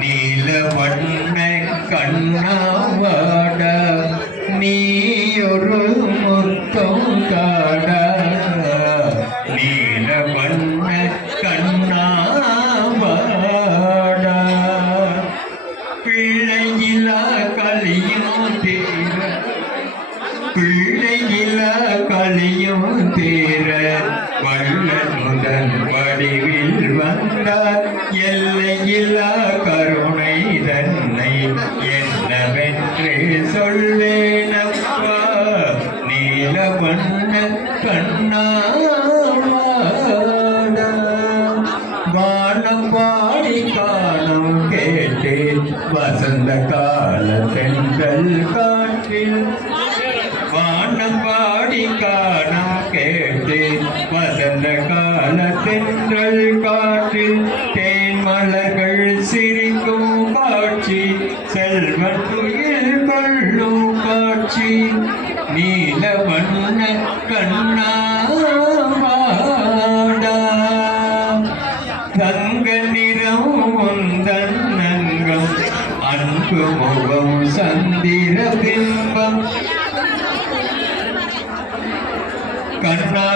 நீல வண்ண கண்ணாவாட நீயொரு முத்தம் காட நீல வண்ண கண்ணாவாட பிள்ளையிலா கலியும் தீர பிள்ளையிலா கலியும் தீர வல்லனுடன் வடிவில் வந்தார் எல்லையிலா கருணை தன்னை என்னவென்று சொல்வேனப்பா நீல வண்ண கண்ணாவாட வானம் பாடி காணும் கேட்டேன் வசந்த கால தென்றல் காற்றில் வானம் பாடி காணும் கேட்டேன் வசந்த கால தென்றல் காற்றில் தேன் மலர்கள் சிரிக்கும் காட்சி செல்வன் துயில் கொள்ளும் காட்சி நீல வண்ண கண்ணாவாடா தங்க நிறம் உந்தன் நங்கம் அன்பு முகம் சந்திர பிம்பம் கண்ணா